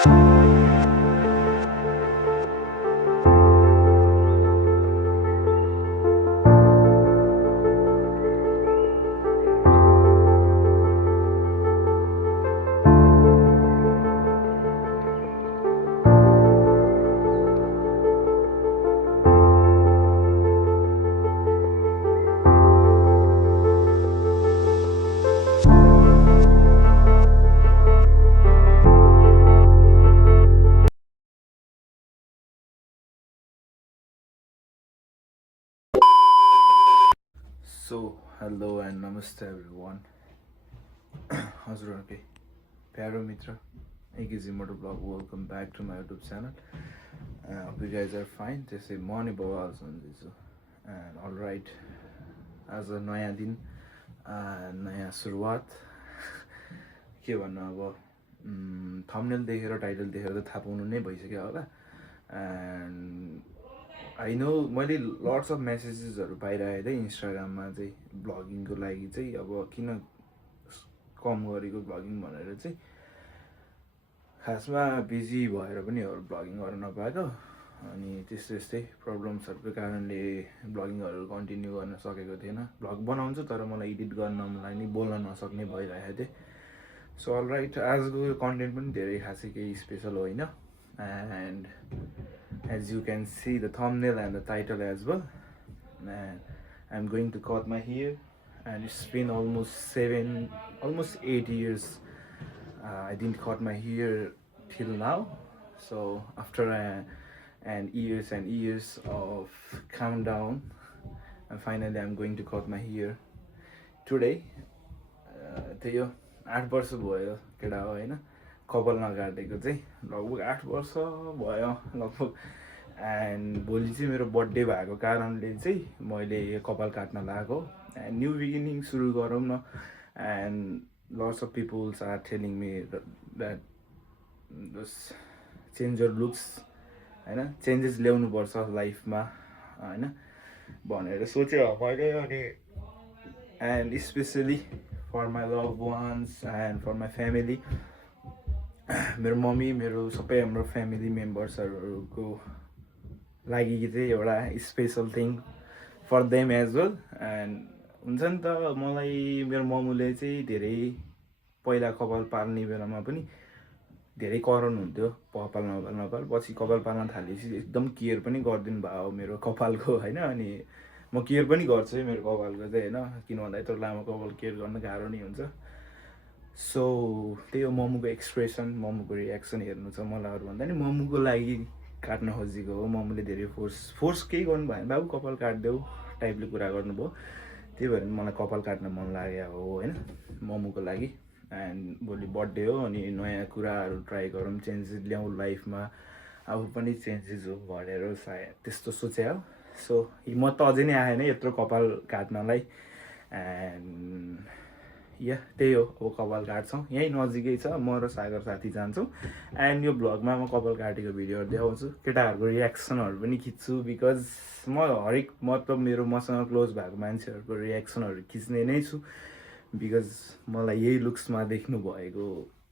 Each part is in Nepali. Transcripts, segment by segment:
So, hello and namaste everyone. हजुरहरूकै प्यारो मित्र AKG motor blog welcome back to my YouTube channel. Hope you guys are fine. त्यसै म नि बवाल हुँदैछु. एन्ड अल राइट, आज नयाँ दिन, नयाँ सुरुवात. के भन्नु अब, थम्बनेल देखेर टाइटल देखेर त थाहा पाउनु नै भइसक्यो होला. एन्ड आई नो मैले लट्स अफ मेसेजेसहरू पाइरहेको थिएँ इन्स्टाग्राममा चाहिँ भ्लगिङको लागि चाहिँ, अब किन कम गरेको भ्लगिङ भनेर चाहिँ. खासमा बिजी भएर पनि हो भ्लगिङ गर्न नपाएको, अनि त्यस्तै प्रब्लम्सहरूको कारणले भ्लगिङहरू कन्टिन्यू गर्न सकेको थिएन. भ्लग बनाउँछु तर मलाई एडिट गर्नलाई नि बोल्न नसक्ने भइरहेको थिएँ. सो अल राइट, आजको कन्टेन्ट पनि धेरै खासै केही स्पेसल होइन. And as you can see the thumbnail and the title as well, and I'm going to cut my hair, and it's been almost 8 years I didn't cut my hair till now. So after and years and years of countdown, and finally I'm going to cut my hair today. त्यही हो, 8 वर्ष भयो केटा हो होइन, कपाल नकाटेको चाहिँ लगभग 8 वर्ष भयो लगभग. एन्ड भोलि चाहिँ मेरो बर्थडे भएको कारणले चाहिँ मैले यो कपाल काट्न लगाएको. एन्ड न्यू बिगिनिङ सुरु गरौँ न. And lots of peoples are telling me that change your looks होइन, चेन्जेस ल्याउनुपर्छ लाइफमा होइन भनेर सोचेँ मैले. अनि and specially for my love ones and for my family, मेरो मम्मी, मेरो सबै हाम्रो फ्यामिली मेम्बर्सहरूको लागि चाहिँ एउटा special thing for them as well. And हुन्छ नि त, मलाई मेरो मम्मीले चाहिँ धेरै पहिला कपाल पाल्ने बेलामा पनि धेरै कराउनु हुन्थ्यो, कपाल पछि कपाल पाल्न थालेपछि एकदम केयर पनि गरिदिनु भयो मेरो कपालको होइन. अनि म केयर पनि गर्छु है मेरो कपालको चाहिँ होइन, किन भन्दा यत्रो लामो कपाल केयर गर्न गाह्रो नै हुन्छ. सो त्यही हो मम्मीको एक्सप्रेसन, मम्मीको रियाक्सन हेर्नु छ मलाई. अरू भन्दा नि मम्मीको लागि काट्न खोजेको हो. मम्मीले धेरै फोर्स केही गर्नु भएन, बाबु कपाल काटिदेऊ टाइपले कुरा गर्नुभयो. त्यही भएर मलाई कपाल काट्न मन लागेको हो होइन मम्मीको लागि. एन्ड भोलि बर्थडे हो, अनि नयाँ कुराहरू ट्राई गरौँ, चेन्जेस ल्याउँ लाइफमा, आफू पनि चेन्जेस हो भनेर सायद त्यस्तो सोचे हो. सो हिम्मत त अझै नै आएन यत्रो कपाल काट्नलाई. एन्ड त्यही हो, अब कपाल काट्छौँ. यहीँ नजिकै छ, म र सागर साथी जान्छौँ. एन्ड यो भ्लगमा म कपाल काटेको भिडियोहरू देखाउँछु, केटाहरूको रियाक्सनहरू पनि खिच्छु. बिकज म हरेक मतलब मेरो मसँग क्लोज भएको मान्छेहरूको रियाक्सनहरू खिच्ने नै छु. बिकज मलाई यही लुक्समा देख्नुभएको,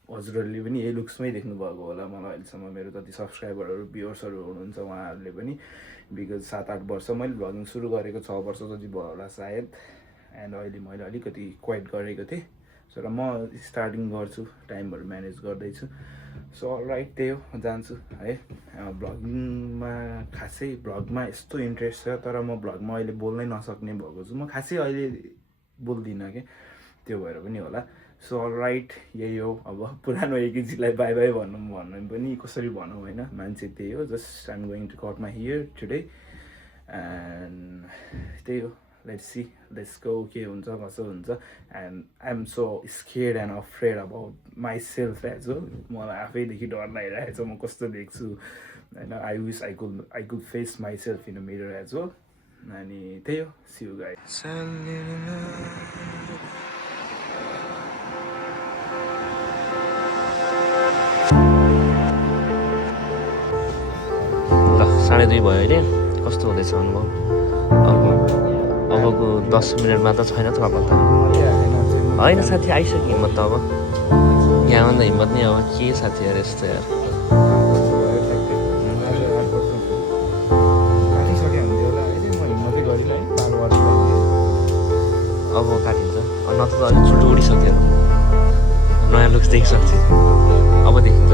हजुरहरूले पनि यही लुक्समै देख्नुभएको होला मलाई अहिलेसम्म. मेरो जति सब्सक्राइबरहरू भ्युवर्सहरू हुनुहुन्छ उहाँहरूले पनि. बिकज 7-8 वर्ष मैले भ्लगिङ सुरु गरेको, 6 वर्ष जति भयो होला सायद. एन्ड अहिले मैले अलिकति क्वाइट गरेको थिएँ. सो र म स्टार्टिङ गर्छु, टाइमहरू म्यानेज गर्दैछु. सो राइट, त्यही हो, जान्छु है. भ्लगिङमा खासै भ्लगमा यस्तो इन्ट्रेस्ट छ, तर म भ्लगमा अहिले बोल्नै नसक्ने भएको छु. म खासै अहिले बोल्दिनँ कि, त्यो भएर पनि होला. सो राइट, यही हो. अब पुरानो एकेजीलाई बाई बाई भन्नु पनि कसरी भनौँ होइन, मान्छे त्यही हो. Just I'm going to cut my hair today. And त्यही हो, लेट्स सी, लेट्स गो, के हुन्छ कसो हुन्छ. And I am so scared and afraid about myself as well. मलाई आफैदेखि डर लागिरहेको छ म कस्तो देख्छु होइन. I wish I could face myself in a mirror as well. अनि त्यही हो, सी यू गाइस. ल 2:30 भयो अहिले. कस्तो हुँदैछ अनुभव? अबको 10 मिनटमा त छैन त अब त होइन साथी, आइसक्यो हिम्मत त. अब यहाँभन्दा हिम्मत नै अब के साथी यार, यस्तो यार. अब काटिन्छ नत्र त अलिक चुल्टो उडिसक्थ्यो नयाँ लुक्स देखिसक्थ्यो अब देखिन्छ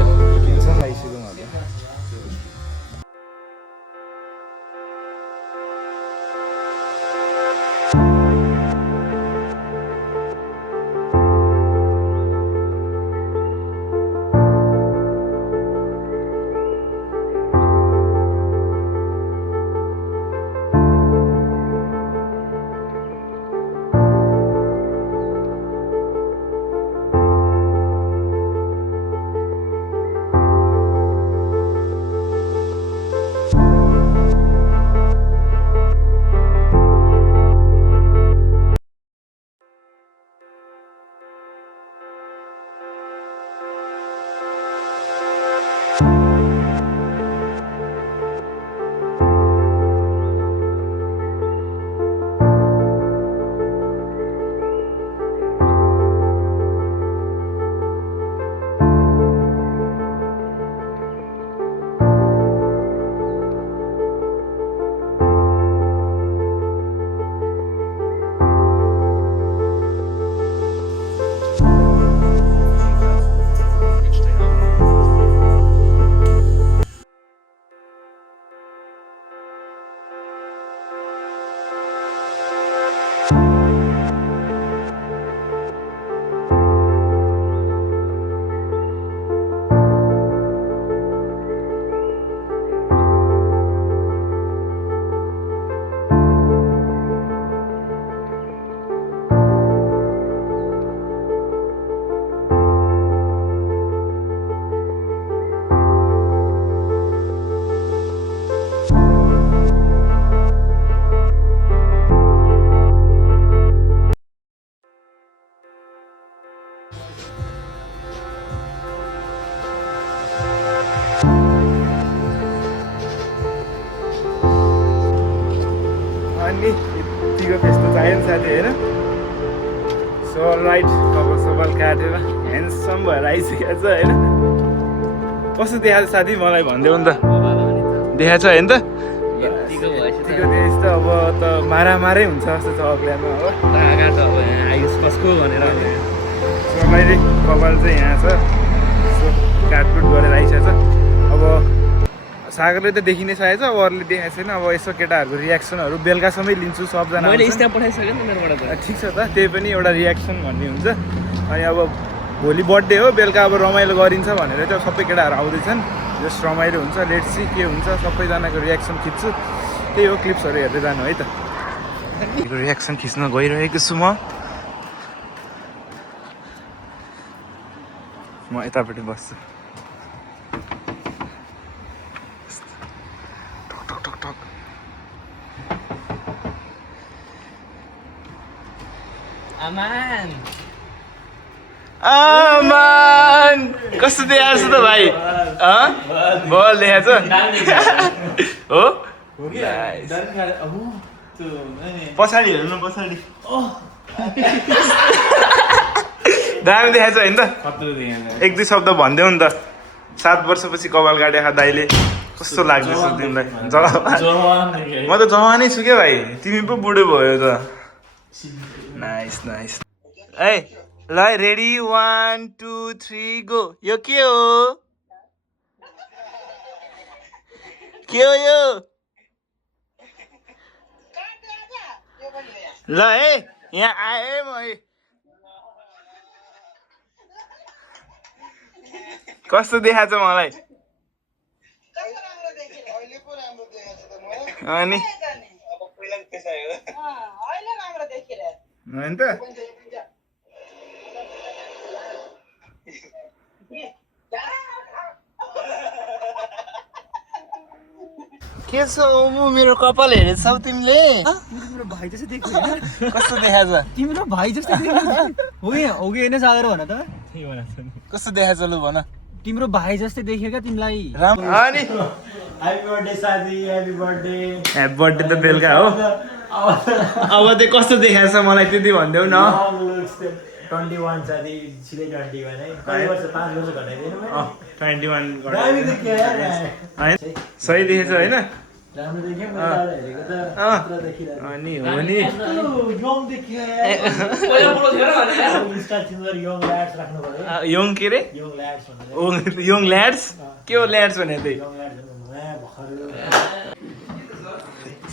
अनि यतिको त्यस्तो चाहियो नि साथी होइन सो राइट कपाल सपाल काटेर ह्यान्डसम भएर आइसकेको छ होइन कस्तो देखाएको छ साथी मलाई भनिदेऊ नि त देखाएको छ होइन त यतिको देखेपछि त अब त मारामारै हुन्छ जस्तो छ अग्ल्यामा अब सबैले कपाल चाहिँ यहाँ छ सो काटकुट गरेर आइसकेको छ अब सागरले त देखि नै सकेको छ अब अरूले देखाएको छैन अब यसो केटाहरूको रियाक्सनहरू बेलुकासम्मै लिन्छु सबजना ठिक छ त त्यही पनि एउटा रियाक्सन भन्ने हुन्छ अनि अब भोलि बर्थडे हो बेलुका अब रमाइलो गरिन्छ भनेर चाहिँ सबै केटाहरू आउँदैछन् जस्ट रमाइलो हुन्छ लेट्स सी के हुन्छ सबैजनाको रियाक्सन खिच्छु त्यही हो क्लिप्सहरू हेर्दै जानु है त रियाक्सन खिच्न गइरहेको छु म यतापट्टि बस्छु आमान कस्तो देखाएको छ त भाइ बल देखाएको छ हो पछाडि हेर्नु पछाडि दामी देखाएको छ होइन त एक दुई शब्द भनिदेऊ नि त 7 वर्षपछि कपाल काटेको दाइले कस्तो लाग्दैछ तिमीलाई म त जवानै छु क्या भाइ तिमी पो बुढो भयो त नाइस नाइस ए ल रेडी 1 2 3 गो यो के हो यो ल है यहाँ आएँ म कस्तो देखाएको छ मलाई अनि होइन त के छ मेरो कपाल हेरेछौ तिमीले तिम्रो भाइ जस्तै देखियो हैन कस्तो देखाएको छ तिम्रो भाइ जस्तै देखियो हो हैन सागर भन त त्यही भनेको छ कस्तो देखाएको छ लु भन तिम्रो भाइ जस्तै देखियो क्या तिमीलाई राम्रो अनि ह्यापी बर्थडे साथी ह्यापी बर्थडे ह्यापी बर्थडे त बेलुका हो अब चाहिँ कस्तो देखाएको छ मलाई त्यति भनिदेऊ न 21 साथी सिधै 21 है कति वर्ष 5 वर्ष घटाइदिनु 21 दामी देखियो यार हैन सही देखेछ हैन राम्रो देख्यो मैले टाढा हेरेको त अँ। पुरा देखिरहेको अनि हो नि यङ देखियो इन्स्टा तिम्रो यङ ल्याड्स राख्नु पर्यो यङ के रे यङ ल्याड्स भनेर यङ ल्याड्स के हो ल्याड्स भने त्यही यङ ल्याड्स भर्खर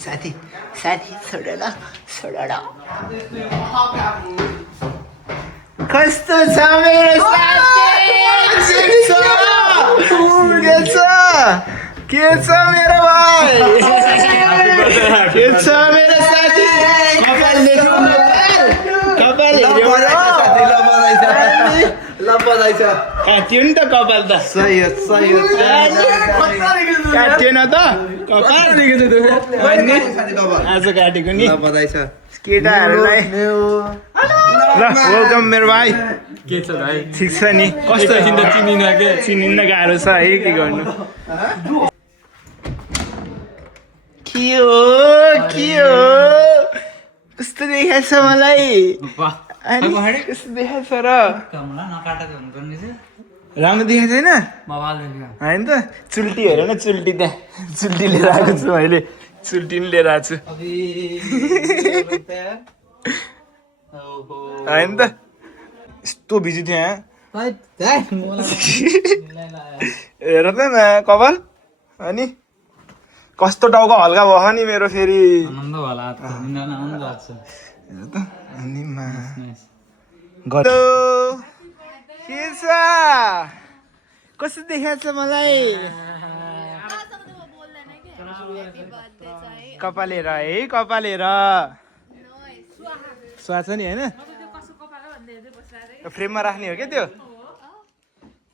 साथी साथी छोडेर छोडेर कस्तो छ मेरो के छ मेरो भाइ के छ मेरो साथी कपाल काट्यो नि त कपाल त काटिएन त कपाल आज काटेको नि केटाहरूलाई ल वेलकम मेरो भाइ के छ भाइ ठिक छ नि कस्तो चिनिन के चिनिन्न गाह्रो छ है के गर्नु के हो कस्तो देखाएको छ मलाई अनि कस्तो देखाएको छ र कमला नकाटेको हुनुपर्ने चाहिँ राम्रो देखाएको छैन मोबाइल देख्यो होइन त चुल्टी हेर न चुल्टी त्यहाँ चुल्टी लिएर आएको छु मैले चुल्टी पनि लिएर आएको छु होइन त यस्तो बिजी थियो यहाँ हेर त न कपाल अनि कस्तो टाउको हल्का भयो नि मेरो फेरि आनन्द होला आनन्द लाग्छ हेर त अनि मा हेलो के छ कस्तो देखाएको छ मलाई कपाल हेर है कपाल हेर स्वाहा छ नि होइन फ्रेममा राख्ने हो क्या त्यो